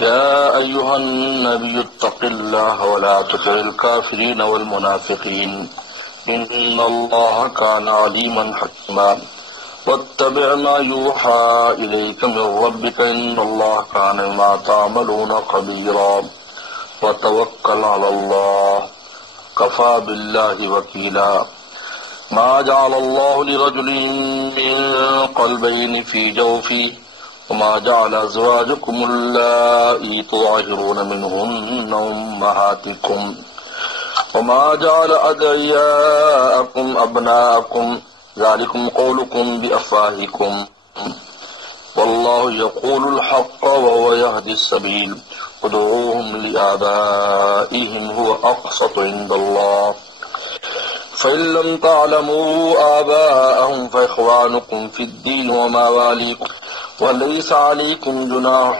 يا أيها النبي اتق الله ولا تطع الكافرين والمنافقين إن الله كان عليما حكيما واتبع ما يوحى إليك من ربك إن الله كان بما تعملون خبيرا وتوكل على الله كفى بالله وكيلا ما جعل الله لرجل من قلبين في جوفه وما جعل أزواجكم اللائي تظاهرون منهن أمهاتكم وما جعل أدعياءكم أبناءكم ذلكم قولكم بأفواهكم والله يقول الحق وهو يهدي السبيل ادعوهم لآبائهم هو أقسط عند الله فإن لم تعلموا آباءهم فإخوانكم في الدين ومواليكم وليس عليكم جناح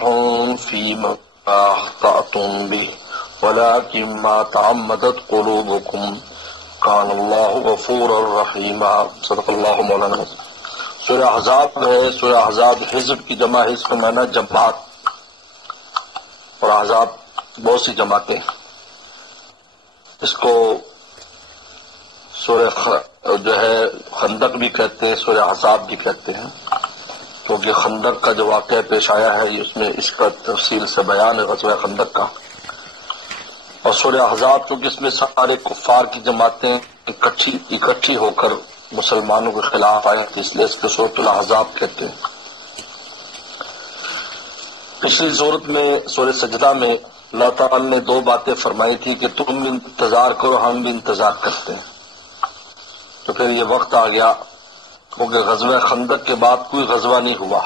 فيما أخطأتم به ولكن ما تعمدت قلوبكم كان الله غفورا رحيما صدق اللہ مولانا. سورہ احزاب ہے. سورہ احزاب حزب کی جمع ہے. اس کا معنی جماعت اور احزاب بہت سی جماعتیں. اس کو سورہ جو ہے خندق بھی کہتے ہیں, سورہ احزاب بھی کہتے ہیں, کیونکہ خندق کا جو واقعہ پیش آیا ہے اس میں اس کا تفصیل سے بیان ہے غزوہ خندق کا. اور سورہ احزاب کیونکہ اس میں سارے کفار کی جماعتیں اکٹھی ہو کر مسلمانوں کے خلاف آئے تھے, اس لیے اس کو سورۃ الاحزاب کہتے ہیں. پچھلی صورت میں سورہ سجدہ میں اللہ تعالیٰ نے دو باتیں فرمائی تھی کہ تم بھی انتظار کرو ہم بھی انتظار کرتے ہیں. تو پھر یہ وقت آ گیا کیونکہ غزوہ خندق کے بعد کوئی غزوہ نہیں ہوا,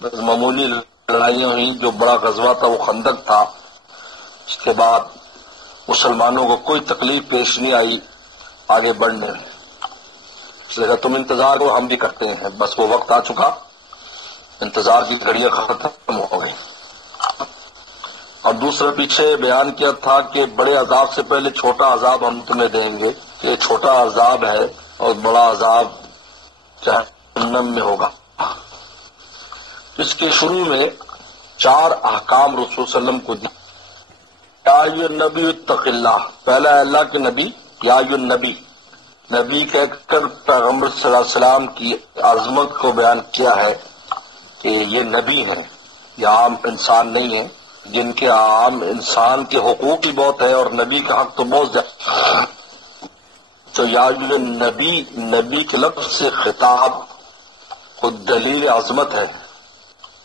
بس معمولی لڑائیاں ہوئی. جو بڑا غزوہ تھا وہ خندق تھا. اس کے بعد مسلمانوں کو کوئی تکلیف پیش نہیں آئی آگے بڑھنے میں. اس لیے تم انتظار کرو ہم بھی کرتے ہیں. بس وہ وقت آ چکا, انتظار کی گھڑیاں ختم ہو گئی. اور دوسرا پیچھے بیان کیا تھا کہ بڑے عذاب سے پہلے چھوٹا عذاب ہم تمہیں دیں گے, کہ چھوٹا عذاب ہے اور بڑا عذاب جہنم میں ہوگا. اس کے شروع میں 4 احکام رسول صلی اللہ علیہ وسلم کو دی. یا ایھا النبی اتق اللہ, پہلا ہے اللہ کے نبی. یا ایھا النبی, نبی کہہ کر پیغمبر صلی اللہ علیہ وسلم کی عظمت کو بیان کیا ہے کہ یہ نبی ہیں, یہ عام انسان نہیں ہیں, جن کے عام انسان کے حقوق ہی بہت ہے اور نبی کا حق تو بہت زیادہ. تو یا ایھا النبی, نبی کے لفظ سے خطاب خود دلیل عظمت ہے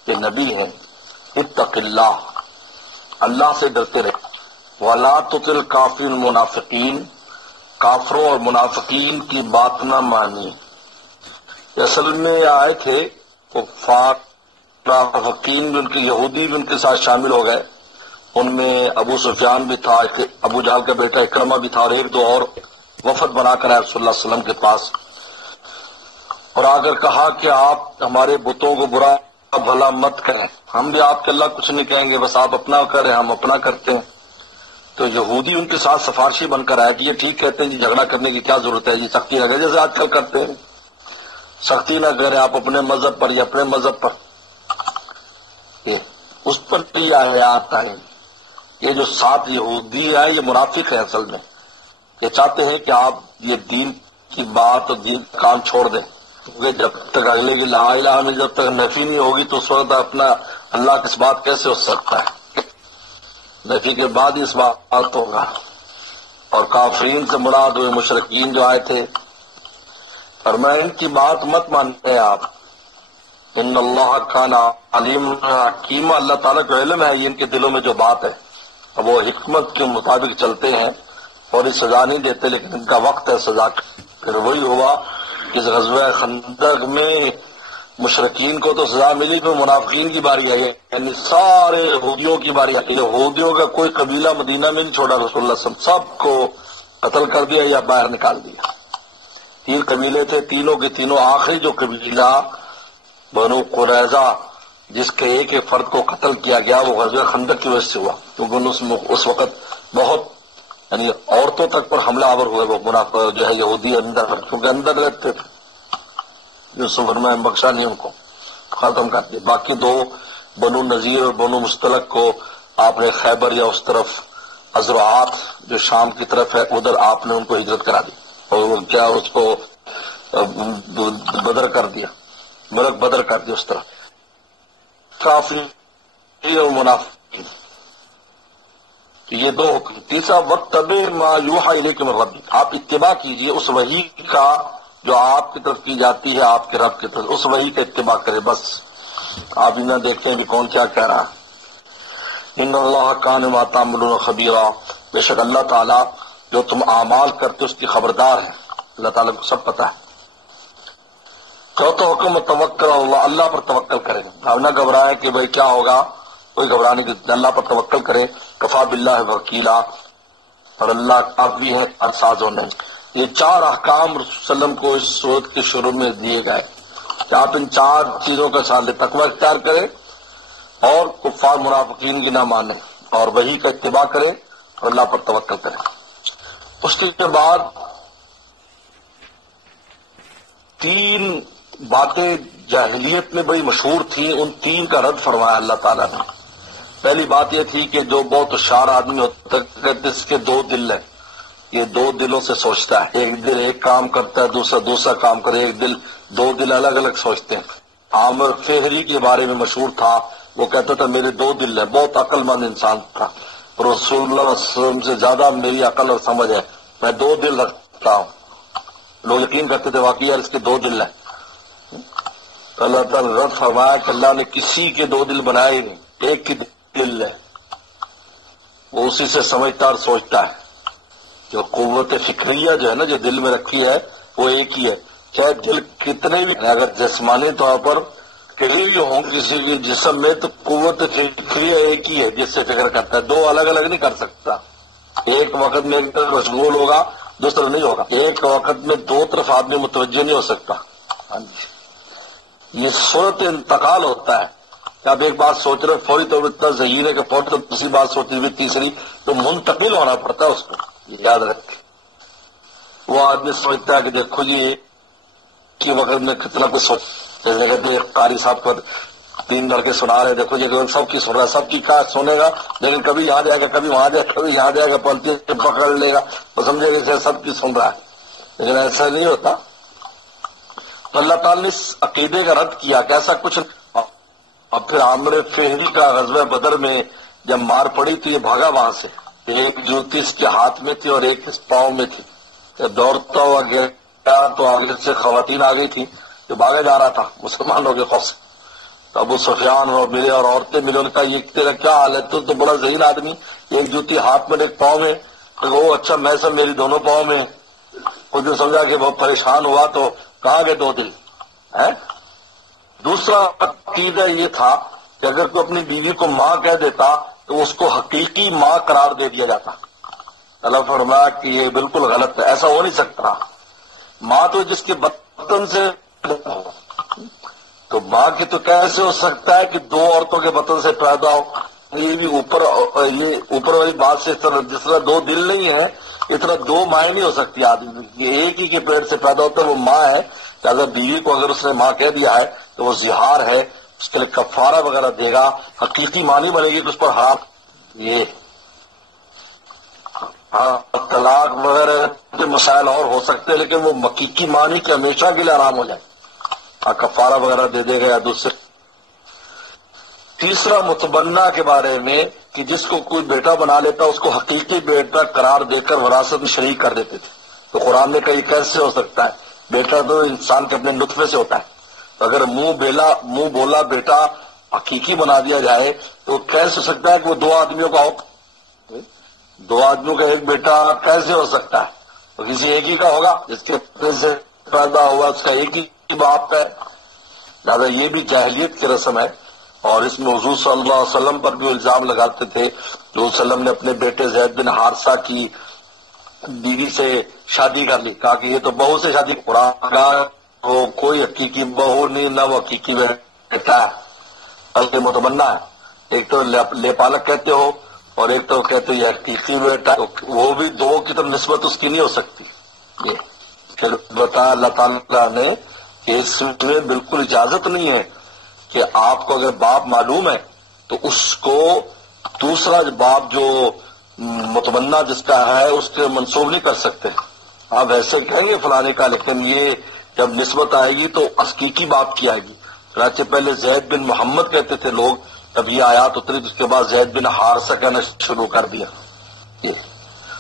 کہ نبی ہیں. اتق اللہ, اللہ سے ڈرتے رہے. وَلَا تُطِعِ الْكَافِرِينَ الْمُنَافِقِينَ, کافروں اور منافقین کی بات نہ مانی. اصل میں آئے تھے کفار منافقین بھی, ان کے یہودی بھی ان کے ساتھ شامل ہو گئے. ان میں ابو سفیان بھی تھا, ابو جہل کا بیٹا اکرمہ بھی تھا, اور ایک دو اور وفد بنا کر آئے صلی اللہ علیہ وسلم کے پاس, اور آ کر کہا کہ آپ ہمارے بتوں کو برا بھلا مت کریں, ہم بھی آپ کے اللہ کچھ نہیں کہیں گے, بس آپ اپنا کریں ہم اپنا کرتے ہیں. تو یہودی ان کے ساتھ سفارشی بن کر آئے کہ یہ ٹھیک کہتے ہیں جی, جھگڑا کرنے کی کیا ضرورت ہے جی, سختی نہ کریں جیسے آج کل کرتے ہیں, سختی نہ کریں آپ اپنے مذہب پر یا اپنے مذہب پر. اس پر بھی آیات آئیں. یہ جو 7 یہودی آئے یہ منافق ہیں اصل میں, یہ چاہتے ہیں کہ آپ یہ دین کی بات اور دین کا کام چھوڑ دیں, کیونکہ جب تک اگلے کی لا الہ میں جب تک نفی نہیں ہوگی تو اس وقت اپنا اللہ کی اس بات کیسے ہو سکتا ہے, نفی کے بعد ہی اس بات ہوگا. اور کافرین سے مراد ہوئے مشرکین جو آئے تھے, فرمایا ان کی بات مت مانتے آپ. ان اللہ کان علیم حکیم, اللہ تعالیٰ کو علم ہے یہ ان کے دلوں میں جو بات ہے, اب وہ حکمت کے مطابق چلتے ہیں اور یہ سزا نہیں دیتے, لیکن ان کا وقت ہے سزا. پھر وہی ہوا کہ اس غزوہ خندق میں مشرکین کو تو سزا ملی, پھر منافقین کی باری آئی, یعنی سارے یہودیوں کی باری آئی. یہودیوں کا کوئی قبیلہ مدینہ میں نہیں چھوڑا رسول اللہ صلی اللہ علیہ وسلم, سب کو قتل کر دیا یا باہر نکال دیا. 3 قبیلے تھے, تینوں کے تینوں. آخری جو قبیلہ بنو قریظہ جس کے ایک فرد کو قتل کیا گیا وہ غزوہ خندق کی وجہ سے ہوا, کیونکہ اس وقت بہت یعنی عورتوں تک پر حملہ آور ہوئے وہ منافق جو ہے یہودی اندر, کیونکہ اندر رہتے تھے. یوسف فرمایا بخشا نہیں ان کو, ختم کر دیا. باقی 2 بنو نذیر اور بنو مستلق کو آپ نے خیبر یا اس طرف ازرعات جو شام کی طرف ہے ادھر آپ نے ان کو ہجرت کرا دی اور کیا اس کو بدر کر دیا، ملک بدر کر دیا اس طرح. کافی اور منافقین، یہ دو حکم. تیسرا وَاتَّبِعْ مَا يُوحَىٰ إِلَيْكَ مِن رَّبِّكَ، آپ اتباع کیجئے اس وحی کا جو آپ کی طرف کی جاتی ہے آپ کے رب کی طرف، اس وحی کا اتباع کرے. بس آپ نہ دیکھتے ہیں کہ کون کیا کہہ رہا ہے. ان اللہ کان بما تعملون خبیرا، بے شک اللہ تعالیٰ جو تم اعمال کرتے اس کی خبردار ہے. اللہ تعالیٰ کو سب پتا ہے. چوتھا حکم توکل اللہ، اللہ پر توکل کرے. اب نہ گھبرائے کہ بھائی کیا ہوگا، کوئی گھبرانے کی، اللہ پر توکل کرے. کفا باللہ وکیلا، اور اللہ کافی ہے ارساز ہونے. یہ چار احکام رسول صلی اللہ علیہ وسلم کو اس سورت کے شروع میں دیے گئے کہ آپ ان چار چیزوں کا ساتھ لے، تقوی اختیار کرے اور کفار منافقین کی نہ مانے اور وحی کا اتباع کرے اور اللہ پر توکل کرے. اس کے بعد تین باتیں جاہلیت میں بڑی مشہور تھیں، ان تین کا رد فرمایا اللہ تعالیٰ نے. پہلی بات یہ تھی کہ جو بہت ہوشیار آدمی ہوتا ہے جس کے دو دل ہیں، یہ دو دلوں سے سوچتا ہے. ایک دل ایک کام کرتا ہے، دوسرا کام کرے. ایک دل، دو دل الگ الگ سوچتے ہیں. عامر فہری کے بارے میں مشہور تھا، وہ کہتا تھا میرے دو دل ہیں. بہت عقل مند انسان تھا. رسول اللہ صلی اللہ علیہ وسلم سے زیادہ میری عقل اور سمجھ ہے، میں دو دل رکھتا ہوں. لوگ یقین کرتے تھے واقعی یار اس کے دو دل ہیں. تو اللہ تعالیٰ نے رد فرمایا کہ اللہ نے کسی کے دو دل بنائے ہی نہیں، ایک کی دل ہے، وہ اسی سے سمجھتا اور سوچتا ہے. جو قوت فکریہ جو ہے نا جو دل میں رکھی ہے وہ ایک ہی ہے. چاہے دل کتنے بھی اگر جسمانی طور پر کہیں ہوں کسی کے جسم میں، تو قوت فکریہ ایک ہی ہے جس سے فکر کرتا ہے. دو الگ الگ نہیں کر سکتا. ایک وقت میں ایک طرف مشغول ہوگا دوسرا نہیں ہوگا. ایک وقت میں دو طرف آدمی متوجہ نہیں ہو سکتا. یہ صورت انتقال ہوتا ہے کہ آپ ایک بات سوچ رہے فوری طور پر اتنا ذہین ہے کہ فوری طور پر کسی بات سوچی ہوئی تیسری، تو منتقل ہونا پڑتا ہے. اس کو یاد رکھے. وہ آدمی سوچتا ہے کہ دیکھو یہ کہ وقت میں کتنا کچھ سوچ، جیسے کہتے قاری صاحب پر تین لڑکے سنا رہے، دیکھو یہ سب کی سن رہا ہے، سب کی کا سنے گا، لیکن کبھی یہاں جائے گا، کبھی وہاں جائے گا، کبھی یہاں جائے گا، پلٹی پکڑ لے گا، وہ سمجھے جیسے سب کی سن رہا ہے. لیکن ایسا نہیں ہوتا. تو اللہ تعالیٰ نے اس عقیدے کا رد کیا کہ ایسا کچھ. اور پھر عامر فہری کا غزوہ بدر میں جب مار پڑی تو یہ بھاگا وہاں سے. ایک جوتی اس کے ہاتھ میں تھی اور ایک اس پاؤں میں تھی. دوڑتا ہوا گیا تو آگے سے خواتین آ گئی تھی جو بھاگا جا رہا تھا مسلمانوں کے خوف سے. تو ابو سفیان اور ملے اور عورتیں ملے، ان کا یہ تیرا کیا حال ہے؟ تو بڑا ذہین آدمی، ایک جوتی ہاتھ میں ایک پاؤں میں. تو وہ اچھا میں سب میری دونوں پاؤں میں. کچھ نے سمجھا کہ بہت پریشان ہوا تو کہاں گئے دو دل ہے. دوسرا عقیدہ یہ تھا کہ اگر تو اپنی بیوی کو ماں کہہ دیتا تو اس کو حقیقی ماں قرار دے دیا جاتا. اللہ فرمایا کہ یہ بالکل غلط ہے، ایسا ہو نہیں سکتا. ماں تو جس کے بطن سے، تو ماں کی تو کیسے ہو سکتا ہے کہ دو عورتوں کے بطن سے پیدا ہو؟ یہ بھی اوپر والی بات سے جس طرح دو دل نہیں ہے اس طرح دو مائیں نہیں ہو سکتی آدمی. یہ ایک ہی کے پیٹ سے پیدا ہوتا ہے، وہ ماں ہے. کہ اگر بیوی کو اگر اس نے ماں کہہ دیا ہے تو وہ زہار ہے، اس کے لیے کفارہ وغیرہ دے گا. حقیقی ماں نہیں بنے گی کہ اس پر حرام. یہ طلاق وغیرہ کے مسائل اور ہو سکتے ہیں، لیکن وہ حقیقی ماں نہیں کہ ہمیشہ کے لیے حرام ہو جائے. کفارہ وغیرہ دے دے گا یا دوسرے. تیسرا متبنہ کے بارے میں کہ جس کو کوئی بیٹا بنا لیتا اس کو حقیقی بیٹا قرار دے کر وراثت میں شریک کر دیتے تھے. تو قرآن نے کہا یہ کیسے ہو سکتا ہے؟ بیٹا تو انسان کے اپنے نطفے سے ہوتا ہے. تو اگر منہ بولا بیٹا حقیقی بنا دیا جائے تو کیسے ہو سکتا ہے کہ وہ دو آدمیوں کا ہو؟ دو آدمیوں کا ایک بیٹا کیسے ہو سکتا ہے؟ تو کسی ایک ہی کا ہوگا، جس کے سے پیدا ہوا اس کا ایک ہی باپ ہے. لہٰذا یہ بھی جاہلیت کی رسم ہے. اور اس میں حضور صلی اللہ علیہ وسلم پر بھی الزام لگاتے تھے. حضور صلی اللہ علیہ وسلم نے اپنے بیٹے زید بن حارثہ کی بیوی سے شادی کر لی، کہا کہ یہ تو بہو سے شادی. قرآن کا وہ کوئی حقیقی بہو نہیں، نہ وہ حقیقی بیٹا ہے، بلکہ متبنہ ہے. ایک تو لے پالک کہتے ہو اور ایک تو کہتے یہ حقیقی بیٹا. وہ بھی دو کی طرف نسبت اس کی نہیں ہو سکتی. پھر بتا اللہ تعالیٰ نے کہ اس میں بالکل اجازت نہیں ہے کہ آپ کو اگر باپ معلوم ہے تو اس کو دوسرا باپ جو متمنا جس کا ہے اس کے منسوب نہیں کر سکتے. آپ ایسے کہیں گے فلانے کا، لیکن یہ جب نسبت آئے گی تو حقیقی باپ کی آئے گی. چنانچہ پہلے زید بن محمد کہتے تھے لوگ، تب یہ آیات اتری، اس کے بعد زید بن حارثہ کہنا شروع کر دیا.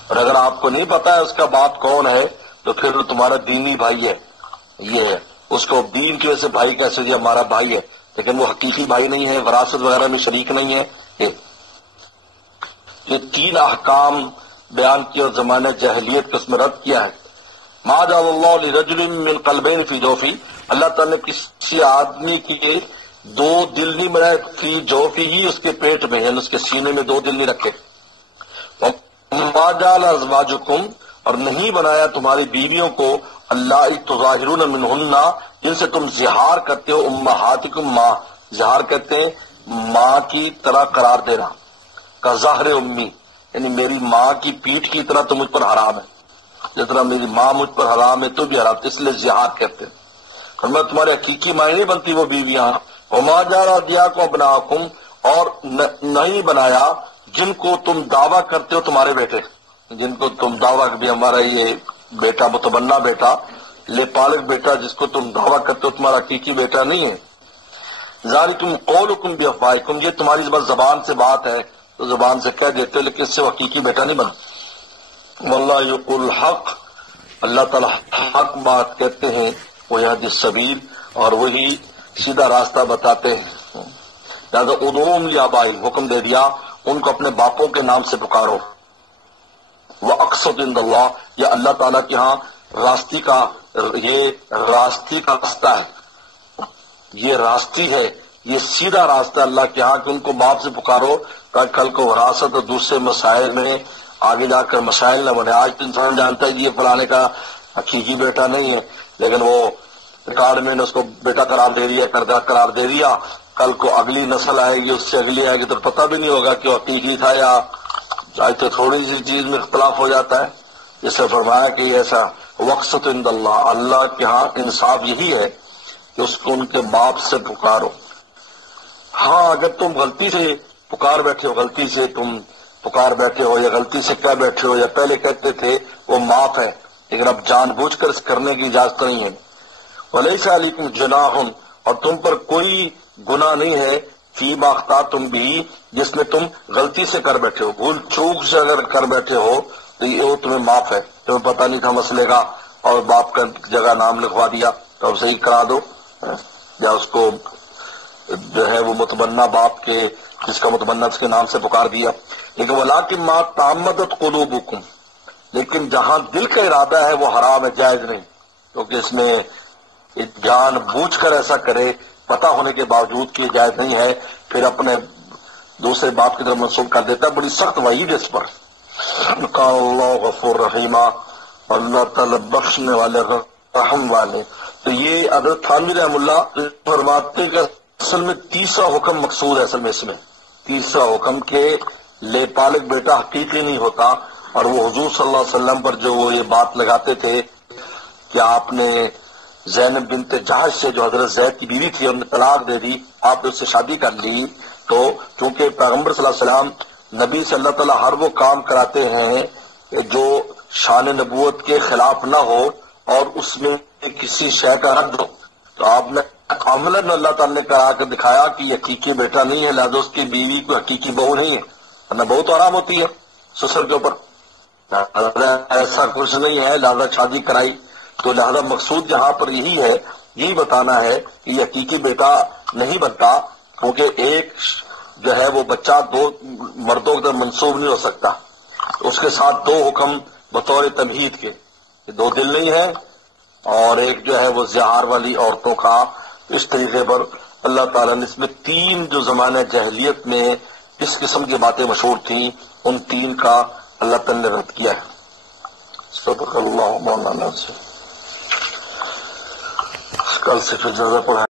اور اگر آپ کو نہیں پتا ہے اس کا باپ کون ہے تو پھر وہ تمہارا دینی بھائی ہے. یہ ہے اس کو دین کی وجہ سے بھائی کیسے دیا، ہمارا بھائی ہے لیکن وہ حقیقی بھائی نہیں ہے، وراثت وغیرہ میں شریک نہیں ہے. یہ 3 احکام بیان کیا اور زمانہ جاہلیت کو اس میں رد کیا ہے. ما جعل اللہ لرجل من قلبین فی جوفی، اللہ تعالیٰ نے کسی آدمی کے 2 دل نہیں بنائے فی جوفی ہی، اس کے پیٹ میں، یعنی اس کے سینے میں 2 دل نہیں رکھے. ما جعل ازواجکم، اور نہیں بنایا تمہاری بیویوں کو اللہ تظاہرون منہن، جن سے تم زہار کرتے ہو، امہاتکم، ماں زہار کہتے ہیں ماں کی طرح قرار دینا، کا ظاہر امی، یعنی میری ماں کی پیٹھ کی طرح تو مجھ پر حرام ہے، جس طرح میری ماں مجھ پر حرام ہے تو بھی حرام، اس لیے زہار کہتے ہیں. اور میں تمہارے حقیقی ماں نہیں بنتی وہ بیویاں. وما جعل ادعیاکم ابناءکم، اور نہیں بنایا جن کو تم دعویٰ کرتے ہو تمہارے بیٹے، جن کو تم دعویٰ کہ بھی ہمارا یہ بیٹا متبنا بیٹا، لے پالک بیٹا، جس کو تم دعویٰ کرتے ہو تمہارا حقیقی بیٹا نہیں ہے. ذالکم قولکم بافواہکم، یہ تمہاری بس زبان سے بات ہے تو زبان سے کہہ دیتے ہو، لیکن اس سے وہ حقیقی بیٹا نہیں بنا. واللہ یقول الحق، اللہ تعالیٰ حق بات کہتے ہیں، وہ یہدی السبیل، اور وہی سیدھا راستہ بتاتے ہیں. لہٰذا ادعوہم لآبائہم، حکم دے دیا ان کو اپنے باپوں کے نام سے پکارو. وَأَقْسَطُ عِندَ اللَّهِ، یہ اللہ تعالیٰ کے ہاں راستی کا، یہ راستی کا راستہ ہے، یہ راستی ہے، یہ سیدھا راستہ اللہ کے ہاں کہ ان کو باپ سے پکارو تاکہ کل کو وراثت اور دوسرے مسائل میں آگے جا کر مسائل نہ بنے. آج تو انسان جانتا ہے کہ یہ فلانے کا حقیقی بیٹا نہیں ہے، لیکن وہ ریکارڈ میں نے اس کو بیٹا قرار دے دیا، کردہ قرار دے دیا، کل کو اگلی نسل آئے گی، اس سے اگلی آئے گی تو پتہ بھی نہیں ہوگا کہ وہ حقیقی تھا یا آج تو تھوڑی سی چیز میں اختلاف ہو جاتا ہے. اس سے فرمایا کہ ایسا وقصت عند اللہ، اللہ کے ہاں انصاف یہی ہے کہ اس کو ان کے باپ سے پکارو. ہاں اگر تم غلطی سے پکار بیٹھے ہو، غلطی سے تم پکار بیٹھے ہو یا غلطی سے کہہ بیٹھے ہو یا پہلے کہتے تھے، وہ معاف ہے، لیکن اب جان بوجھ کر اس کرنے کی اجازت نہیں ہے. ولیس علیکم جناح، اور تم پر کوئی گناہ نہیں ہے، فی ما اخطأتم بھی، جس میں تم غلطی سے کر بیٹھے ہو، بھول چوک سے اگر کر بیٹھے ہو تو یہ تمہیں معاف ہے. تمہیں پتہ نہیں تھا مسئلے کا اور باپ کا جگہ نام لکھوا دیا تو اب صحیح کرا دو، یا اس کو جو ہے وہ متبنا باپ کے، جس کا متبنا اس کے نام سے پکار دیا. لیکن ولکن ما تعمدت قلوبکم، لیکن جہاں دل کا ارادہ ہے وہ حرام ہے، جائز نہیں، کیونکہ اس میں جان بوجھ کر ایسا کرے پتہ ہونے کے باوجود کہ جائز نہیں ہے، پھر اپنے دوسرے باپ کی طرف منسوخ کر دیتا ہے. بڑی سخت وعید اس پر. قال اللہ غفور رحیمہ، اللہ تعالی بخشنے والے رحم والے. تو یہ حضرت تھانوی رحم اللہ فرماتے کہ اصل میں تیسرا حکم مقصود ہے، اصل میں اس میں تیسرا حکم کہ لے پالک بیٹا حقیقی نہیں ہوتا. اور وہ حضور صلی اللہ علیہ وسلم پر جو وہ یہ بات لگاتے تھے کہ آپ نے زینب بنت جہش سے، جو حضرت زید کی بیوی تھی، اور نے طلاق دے دی، آپ نے اس سے شادی کر لی، تو چونکہ پیغمبر صلی اللہ علیہ وسلم نبی سے اللہ تعالیٰ ہر وہ کام کراتے ہیں جو شان نبوت کے خلاف نہ ہو اور اس میں کسی شے کا رد ہو، تو آپ نے عملاً اللہ تعالیٰ نے کرا کر دکھایا کہ یہ حقیقی بیٹا نہیں ہے، لہذا اس کی بیوی کو حقیقی بہو نہیں ہے، ورنہ بہو تو آرام ہوتی ہے سسر کے اوپر، ایسا کچھ نہیں ہے، لہذا شادی کرائی. تو لہذا مقصود یہاں پر یہی ہے، یہی بتانا ہے کہ یہ حقیقی بیٹا نہیں بنتا، کیونکہ ایک جو ہے وہ بچہ 2 مردوں کی طرف منسوب نہیں ہو سکتا. اس کے ساتھ 2 حکم بطور تمہید کے، 2 دل نہیں ہے، اور ایک جو ہے وہ زہار والی عورتوں کا. اس طریقے پر اللہ تعالیٰ نے اس میں 3 جو زمانہ جاہلیت میں اس قسم کی باتیں مشہور تھیں، ان 3 کا اللہ تعالیٰ نے رد کیا ہے. صدق اللہ مولانا سے کل سے پھر زیادہ پڑھا